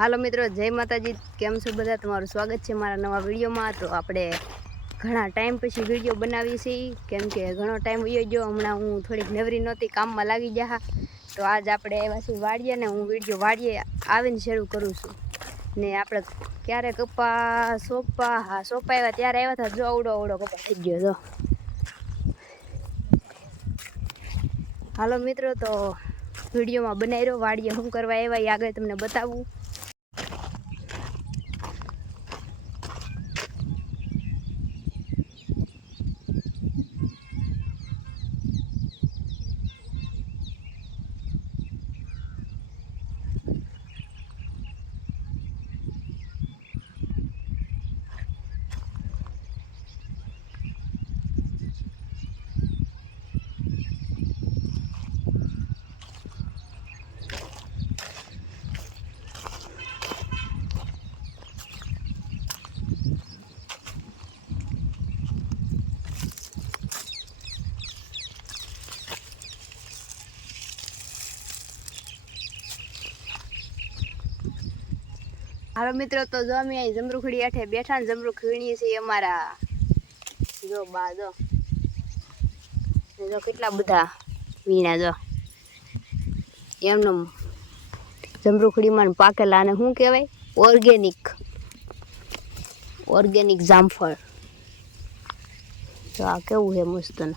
હાલો મિત્રો, જય માતાજી. કેમ છો બધા? તમારું સ્વાગત છે મારા નવા વિડીયોમાં. તો આપણે ઘણા ટાઈમ પછી વિડીયો બનાવીએ છીએ, કેમ કે ઘણો ટાઈમ વયો ગયો. હમણાં હું થોડીક નવરી નહોતી, કામમાં લાગી ગયા. તો આજ આપણે આવ્યા છીએ વાડીએ ને હું વિડીયો વાડીએ આવીને શરૂ કરું છું. ને આપણે ક્યારે કપા સોંપા આવ્યા ત્યારે આવ્યા હતા. જો અવડો કપા થઈ ગયો. જો હાલો મિત્રો, તો વિડીયોમાં બનાવી રહ્યો. વાડીએ શું કરવા આવ્યા એ આગળ તમને બતાવું. હાલો મિત્રો, તો જો અમે અહીં જમરૂખડી આઠે બેઠા ને જમરૂખ વીણીએ છીએ અમારા. જો બા જો કેટલા બધા વીણા. જો એમનો જમરૂખડીમાં પાકેલા અને શું કહેવાય, ઓર્ગેનિક જામફળ. તો આ કેવું છે મસ્ત ને.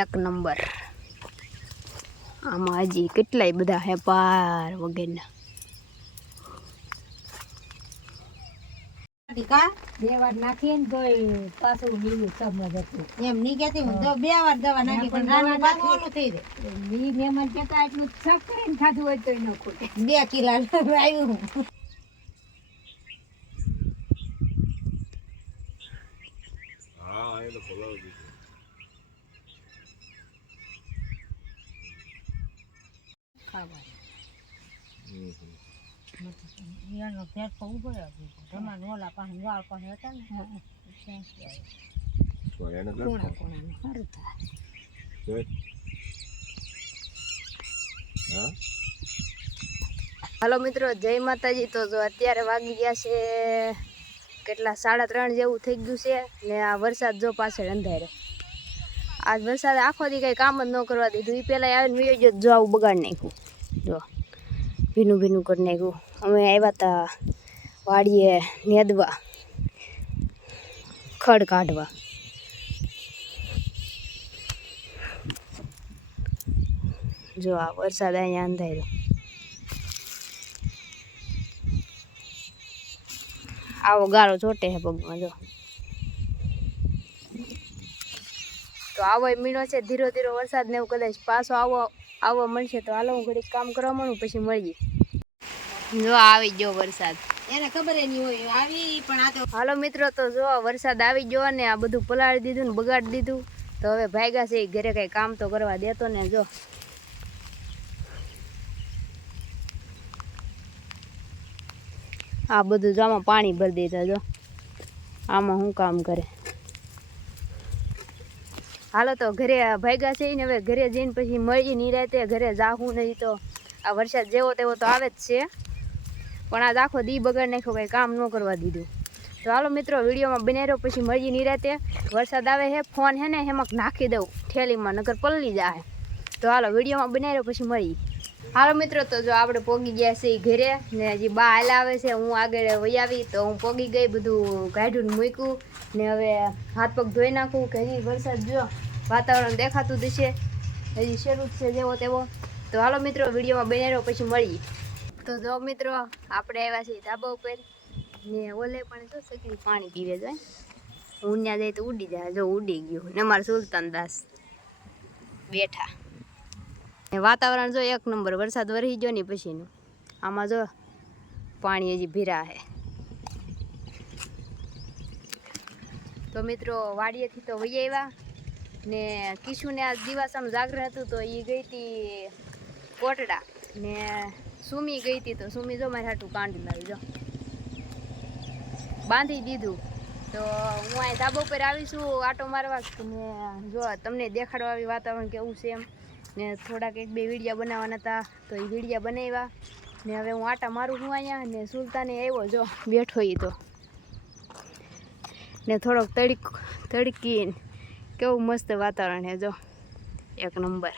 એક નંબર. આમાં હજી કેટલાય બધા હે પાર વગેરે. બે વાર નાખીએ ને તો પાછું લીલું સમજ હતું. એમ નહીં કેતી હું 2 વાર દવા નાખી પણ પાછું ઓલું થઈ જાય. મી મહેમાન કેતા એટલું સક કરીને ખાધું હોય તો ન ખોટે. 2 કિલા આવ્યું. હા એ તો બોલાવી એનો ફેર તો ઉભો તમારે ઓલા પાસે વાળ પાસે હતા ને કોણા સારું થાય. હાલો મિત્રો, જય માતાજી. તો જો અત્યારે વાગી ગયા છે કેટલા 3:30 જેવું થઈ ગયું છે ને આ વરસાદ જો પાછળ અંધારે. આજ વરસાદ આખો દી કઈ કામ જ ન કરવા દીધું. એ પેલા આવીને વયો ગયો. જો આવું બગાડ નાખ્યું. જો ભીનું કરી નાખ્યું. અમે આવ્યા હતા વાડીએ નેદવા, ખડ કાઢવા. જો આ વરસાદ અહીંયા અંધાર્યો. આવો ગારો ચોટે છે પગમાં. જો તો આવો મીણો છે. ધીરો વરસાદ ને એવું કદાચ પાછો આવો મળશે તો હાલો હું ઘડીક કામ કરવા માંડું, પછી મળીએ. જો આવી ગયો વરસાદ. એને ખબર નહીં હોય આવી પણ આ તો. હાલો મિત્રો, તો જો વરસાદ આવી ગયો ને આ બધું પલાળી દીધું ને બગાડી દીધું. તો હવે ભાગ્યા છે ઘરે કઈ કામ તો કરવા દેતો ને. જો આ બધું આમાં પાણી ભરી દીધા. જો આમાં શું કામ કરે. હાલો તો ઘરે ભાગ્યા છે ને હવે ઘરે જઈને પછી મળી નિરાતે ઘરે જાવું. નહીં તો આ વરસાદ જેવો તેવો તો આવે જ છે, પણ આજ આખો દી બગાડ નાખ્યો, કંઈ કામ ન કરવા દીધું. તો હાલો મિત્રો, વિડીયોમાં બનાવી રહ્યો, પછી મળી નિરાતે. વરસાદ આવે છે, ફોન હે ને હેમક નાખી દઉં થેલીમાં, નકર પલળી જાય. તો હાલો વિડીયોમાં બનાવી રહ્યો, પછી મળી. હાલો મિત્રો, તો જો આપણે પોગી ગયા છે ઘરે ને હજી બા હાલા આવે છે. હું આગળ વહી આવી તો હું પોગી ગઈ, બધું કાઢ્યું ને મૂક્યું ને હવે હાથ પગ ધોઈ નાખું. કે હજી વરસાદ જો વાતાવરણ દેખાતું જશે, હજી શરૂ છે જેવો તેવો. તો હાલો મિત્રો, વિડીયોમાં બનાવી રહ્યો, પછી મળીએ. તો જો મિત્રો, આપણે આવ્યા છીએ ધાબા ઉપર ને ઓલે પણ જો સકડી પાણી પીવે જાય. હું ત્યાં જાય તો ઉડી જાય. જો ઉડી ગયું ને મારા સુલતાન દાસ બેઠા. વાતાવરણ જો એક નંબર. વરસાદ વરસી ગયો ને પછીનું. આમાં જો પાણી હજી ભીરા છે. તો મિત્રો, વાડીએથી તો વહી આવ્યા ને કિશુને આ દિવાસામાં જાગરણ હતું તો એ ગઈ હતી કોટડા ને સુમી ગઈ હતી. તો સુમી જો મારી હાટું કાંડી લાવી. જો બાંધી દીધું તો હું અહીં ધાબા ઉપર આવીશું આટો મારવા ને જો તમને દેખાડવા આવી વાતાવરણ કેવું છે એમ ને થોડાક એક બે વિડીયા બનાવવાના હતા તો એ વિડીયા બનાવ્યા ને હવે હું આટા મારું છું અહીંયા ને સુલતાને આવ્યો જો બેઠો એ તો ને થોડોક તડકી કેવું મસ્ત વાતાવરણ છે જો એક નંબર.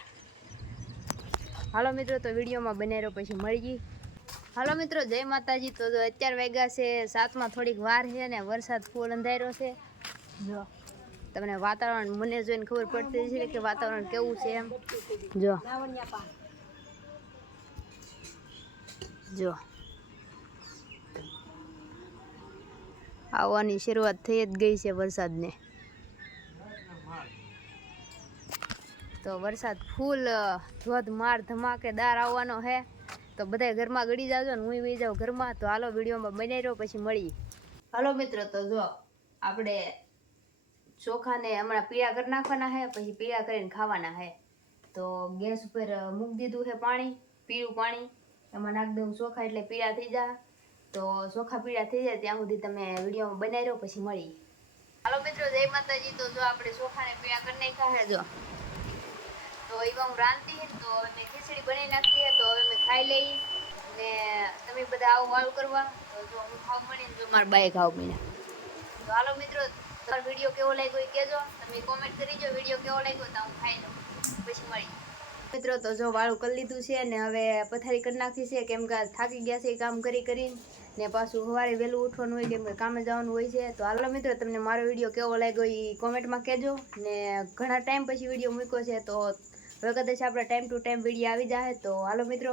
હાલો મિત્રો તો વિડીયોમાં બનાવી રહ્યો પછી મળી. હાલો મિત્રો જય માતાજી. તો અત્યારે વાગ્યા છે 7માં થોડીક વાર છે ને વરસાદ ફૂલ અંધાર્યો છે. જો તમને વાતાવરણ મને જોઈને ખબર પડતી છે કે વાતાવરણ કેવું છે એમ. જો આવવાની શરૂઆત થઈ જ ગઈ છે વરસાદને. તો વરસાદ ફૂલ ધોધમાર ધમાકેદાર આવવાનો છે. તો બધા ઘરમાં ગળી જાજો ને હું વહી જાઉં ઘરમાં. તો હાલો વિડીયોમાં બનાવી રહ્યો પછી મળી. હાલો મિત્રો તો જો આપણે ચોખાને હમણાં પીળા કરી નાખવાના છે પછી પીળા કરીને ખાવાના છે. તો ગેસ ઉપર મૂકી દીધું છે પાણી, પીળું પાણી. એમાં નાખી દઉં ચોખા એટલે પીળા થઈ જાય. તો ચોખા પીળા થઈ જાય ત્યાં સુધી તમે વિડીયોમાં બનાવી રહ્યો પછી મળી. હાલો મિત્રો જય માતાજી. તો જો આપણે ચોખાને પીળા કરી નાખ્યા છે. જો તો એવા હું રાંધતી તો મેં ખીચડી બનાવી નાખી છે. તો હવે મેં ખાઈ લઈ ને તમે બધા આવો વાળું કરવા. તો જો હું ખાવ મળી ને જો મારા બાએ ખાવ મળ્યા. તો હાલો મિત્રો તમારો વિડીયો કેવો લાગ્યો એ કહેજો. તમે કોમેન્ટ કરીજો વિડીયો કેવો લાગ્યો તો હું ખાઈ લઉં પછી મળી. મિત્રો તો જો વાળું કરી લીધું છે ને હવે પથારી કરી નાખી છે કેમ કે થાકી ગયા છે કામ કરીને ને પાછું સવારે વહેલું ઉઠવાનું હોય કેમ કે કામે જવાનું હોય છે. તો હાલો મિત્રો તમને મારો વિડીયો કેવો લાગ્યો એ કોમેન્ટમાં કહેજો ને ઘણા ટાઈમ પછી વિડીયો મૂક્યો છે તો હવે કદાચ આપણે ટાઈમ ટુ ટાઈમ વિડીયો આવી જાય. તો હાલો મિત્રો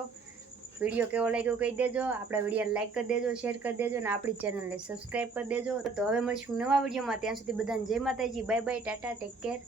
વિડીયો કેવો લાગ્યો કહી દેજો. આપણા વિડીયોને લાઈક કરી દેજો, શેર કરી દેજો ને આપણી ચેનલને સબસ્ક્રાઈબ કરી દેજો. તો હવે મળીશું નવા વિડીયોમાં. ત્યાં સુધી બધાને જય માતાજી, bye bye, Tata, take care.